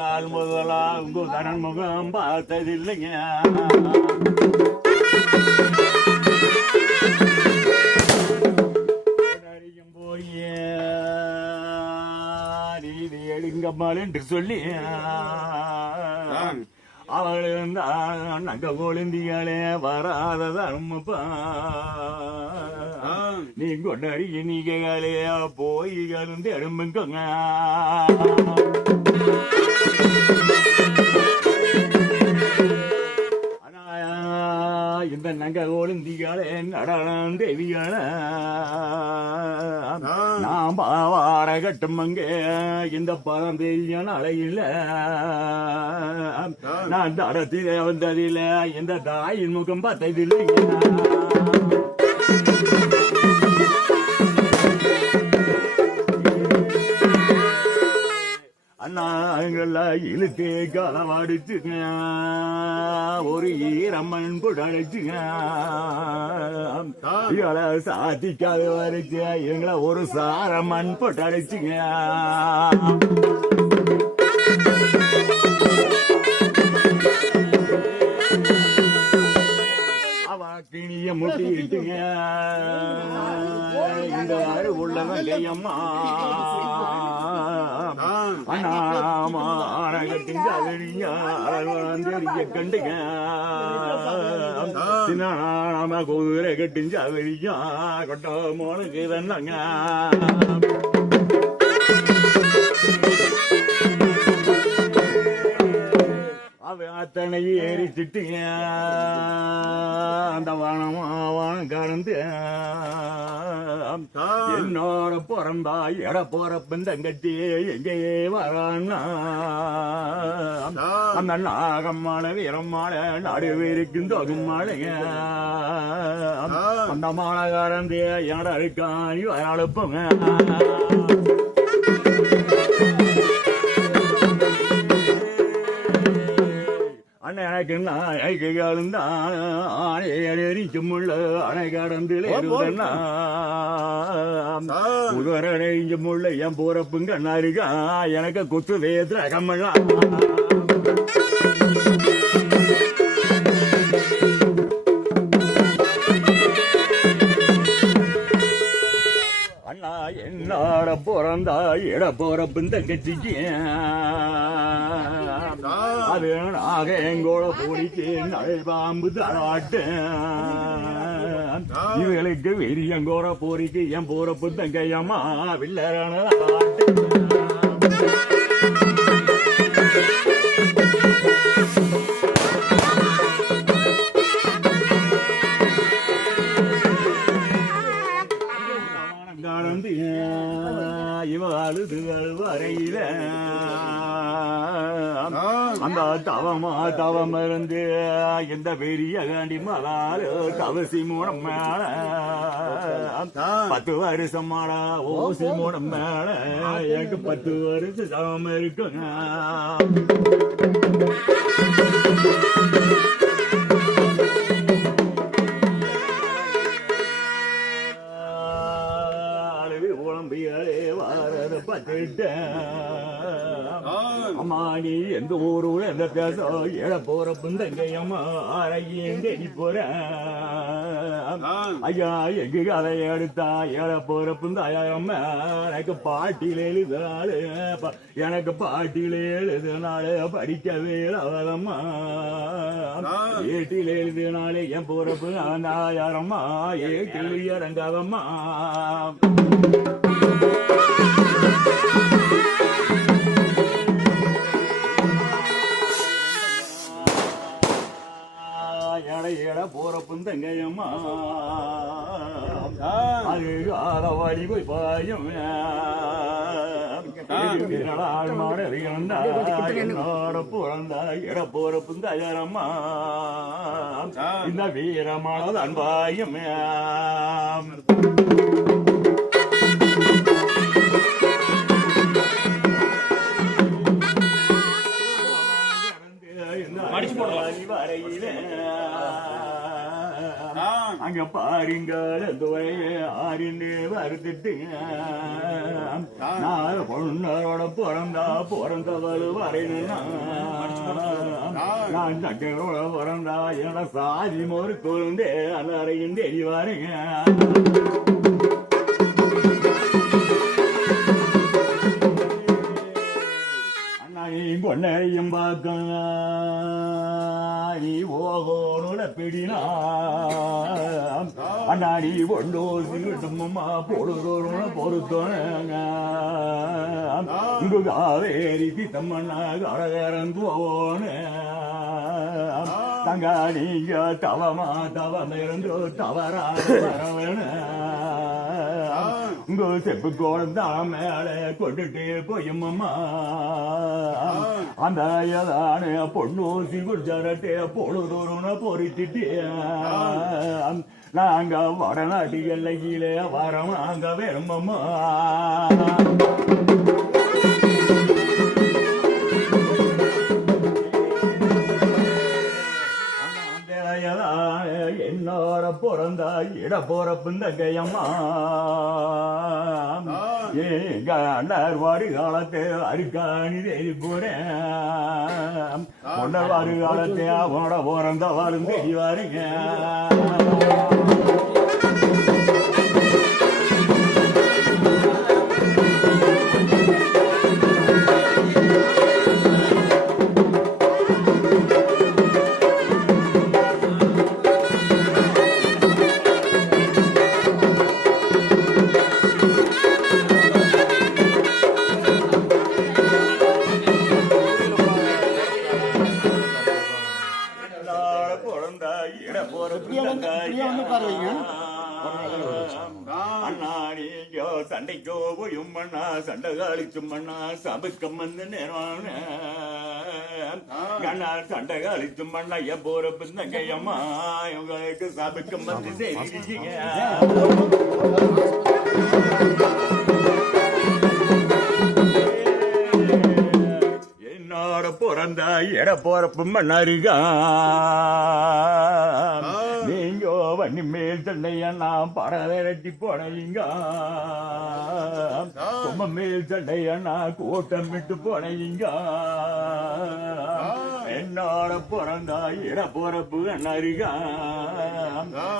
நாள் முதலா உங்க தரன் முகம் பார்த்ததில்லைங்க. போய் நீதி எடுங்கம்மாள் என்று சொல்லி அவள் நங்க கொழுந்தியாலே வராததா நீ கொண்டாடி நீங்களே போய் கலந்து எடும்புங்க. இந்த நங்க கொழுந்தியாலே நடனம் தேவியால நான் பாவார கட்டுமங்க இந்த பதம் தெரிய அலையில நான் தரத்திலே வந்ததில இந்த தாயின் முகம் பார்த்ததில்லை. அண்ணாங்கள இழுத்து காலவாடிச்சுங்க ஒரு ஈரம்மன் புடழைச்சுங்க சாத்திக்காத வரைச்சு எங்களை ஒரு சாரம்மன் புட்டழைச்சுங்க. கிணிய முட்டிட்டுங்க இந்த உள்ளவன் கையம்மா அண்ணாமாரகட்டிங்க அவெளிய கண்டுங்க சின்னாம குதிரை கட்டிஞ்சு அவெளியா கொட்ட மோனுக்கு தந்தாங்க. அத்தனை ஏறிச்சிட்டுங்க அந்த வானம் கடந்து என்னோட பிறந்தா எட போறப்பன் தங்கச்சி எங்கே வரான்னா அந்த நாகம்மாளை வீரம்மாளை நடுவேருக்கும் தொகுமாளைங்க அந்த மாலை கடந்து எட அழுக்காணி வராளுப்பங்க. அன்னைக்கு கலந்தான் ஆணையறிச்சுமுள்ள அணை கடந்து முள்ள என் போறப்புங்க கண்ணாருக்கா எனக்கு குத்து வேத்துல கம்மலாம். அண்ணா என்னோட பிறந்தா இட போறப்பும் தங்கச்சிக்கு அது நாக எங்கோட போனிக்கு நழை பாம்பு தராட்டு இவங்களுக்கு வெறியங்கோட போரிக்கு என் போறப்பு தங்கையம்மா வில்லறான கடந்து இவாளு வரையில அந்த தவம் இருந்து எந்த பெரிய காண்டி மலாறு கவசி மூடம் மேல 10 வருஷம் மாடா ஓசி மூடம் மேல எனக்கு 10 வருஷம் தவம் இருக்குங்க. உடம்பியாலே வாரத பத்துட்டேன் அம்மா நீ எந்த ஊருல எந்த பேசம் எழ போறப்பும் தங்கையம்மா அறையேந்தி போற ஐயா எங்க கதை எடுத்தா எழ போறப்பும் தாயம்மா எனக்கு பாட்டில் எழுதுனாலு எனக்கு பாட்டில் எழுதுனாலு படிக்கவே அவதம்மா ஏட்டில் எழுதுனாலே என் போறப்பு தாயாரம்மா ஏட்டில் இறங்காதம்மா. போறப்பும் தங்கையம்மா அது ஆதவாடி போய் பாயும் என்னோட பிறந்தா இட போறப்பும் தயாரம்மா இந்த வீரமானது அன்பாயும் வரையில அங்க பாருங்கள் துறைய ஆறின்னு வருத்துட்டு நான் பொண்ணரோட பிறந்தவள் வரையினா நான் சட்டையோட பிறந்தா என்னோட சாதி மோறு கொழுந்தே அறையும் தேடி வாருங்க பொன்னையும் பார்க்க நீ ஓகோட பிடினா அண்ணாடி பொண்டோசிட்டம்மா பொழுதோட பொறுத்தோங்க இங்கு காவேரி தம்மண்ணா கடகரன் போன தங்க நீங்க தவமிருந்து தவறாக வரவேண இங்கு செப்பு குழந்தா மேல கொண்டுட்டு போயும்மா அந்த ஏதான பொண்ணூசி குடிச்சரட்டே பொழுதூருன்னு பொறிச்சிட்டு நாங்க வடநாட்டு எல்லையிலே வரோம் அங்க வேறுமம்மா என்னோட பிறந்தா இட போறப்புந்தகையம்மா எங்க அண்ணார்வாடி காலத்தை அருக்காணி தேடி போறேன் ஒன்னவாறு காலத்தை அவனோட பிறந்தவாறும் தேடி வாருங்க சண்டைக்கோ போயும் மண்ணா சண்டை காலிச்சும் மண்ணா சபுக்கம் வந்து நேரம் சண்டை காலிச்சும் மண்ணா என் போற பின்னங்கையம்மா இவங்களுக்கு சபுக்கம் வந்து தெரிஞ்சுங்க என்னோட பிறந்தா இட போறப்பு மண்ணாருகா நீங்க வண்டி மேல் சண்டையா நான் படரட்டி போனீங்க ரொம்ப மேல் சண்டையா நான் கூட்டம் விட்டு போனீங்க என்னோட பிறந்தா இட போறப்பு அண்ணாருகா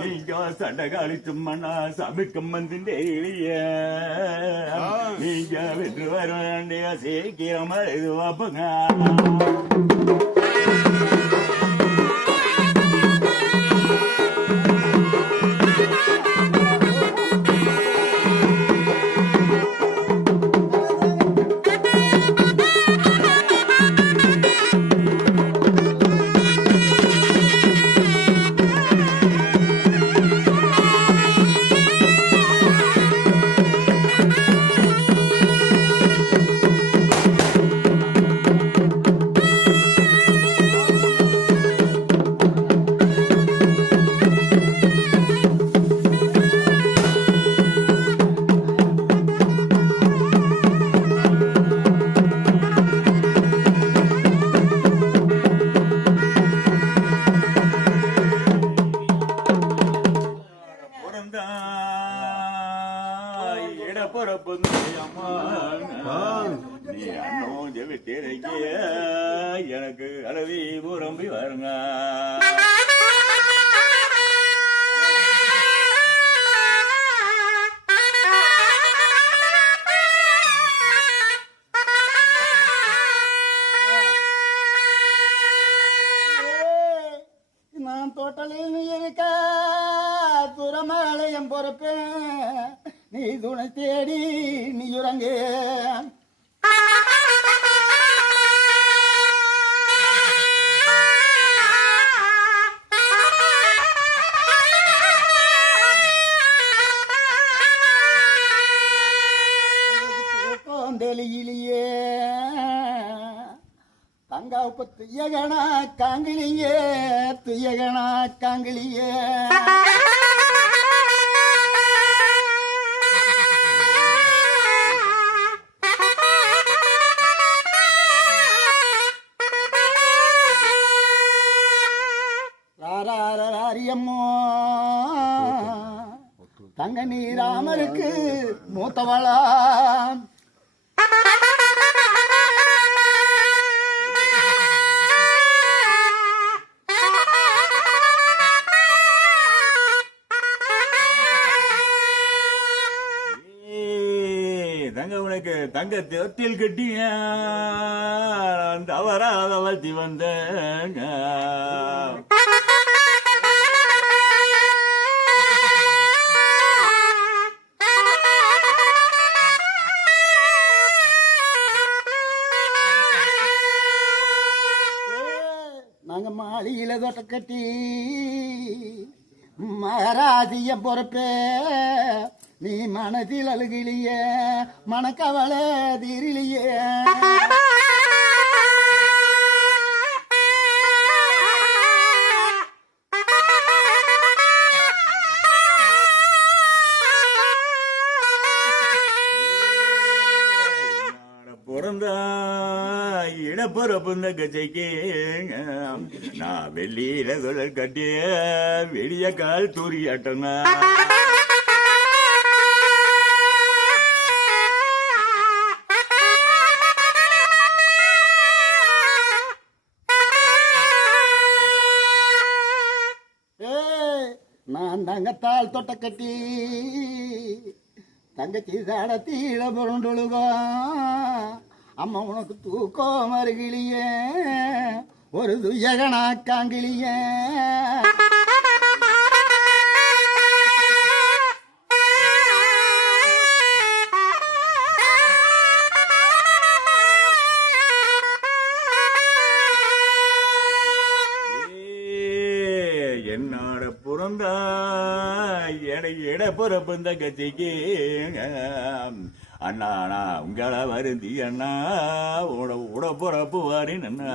நீங்க சண்டை காலிச்சும் மண்ணா சபுக்கம் வந்து தெரியலைய நீங்க வென்று வர வேண்டிய சீக்கிரமா இது வாப்புங்க எனக்கு அளவி பூரம்பி வருங்க நான் தோட்டலில் நீ இருக்க துறமலையம் பொறுப்பேன் நீ துணை தேடி நீ உறங்கு தெளியிலேயே தங்காவுப்பு துயகனா காங்கிலியே துயகனா காங்கிலியே ராரியம்மோ தங்க நீராமருக்கு மூத்தவளா தங்க உனக்கு தங்க தொட்டில் கட்டிய தவறாத வளர்த்தி வந்தேங்க. நாங்க மாளிகையில தொட்ட கட்டி மகராஜிய பொறுப்பே நீ மனதில் அழுகிலியே மனக்கவலை தீரிலியே பிறந்தா இடப்புறப்புந்த கச்சைக்கு நான் வெள்ளியில தொழில் கட்டிய வெளிய கால் தூரியாட்டனா. நான் தங்கத்தால் தொட்ட கட்டி தங்கச்சி சாடத்தீழ புரண்டொழுகா அம்மா உனக்கு தூக்கம் அருகிலியே ஒரு துயகனாக்காங்கிலியே என்னோட பிறந்தா எட பிறப்புந்த கட்சிக்கு அண்ணா உங்களை வருந்தி அண்ணா உட பிறப்பு வாரின் அண்ணா.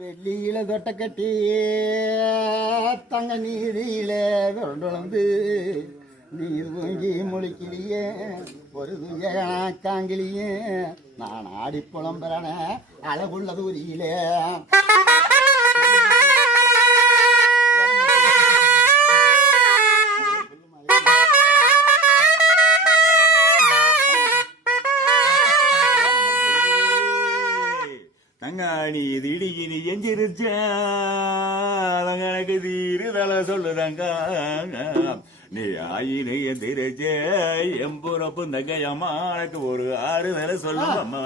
வெள்ளியில தொட்ட கட்டி தங்க நீதியில விரண்டுழந்து நீர் தூங்கி முழிக்கிறியே ஒரு துயகாங்கிலியே நான் ஆடி புலம்புறன அழகுள்ள தூரியிலே தங்காணி திடீர்னு எஞ்சிருச்ச எனக்கு தீருதல சொல்லுதாங்க. நீ ஆயினு எந்திரிச்ச எம்புறப்பு தங்கையம்மா எனக்கு ஒரு ஆறுதல சொல்லுங்க அம்மா.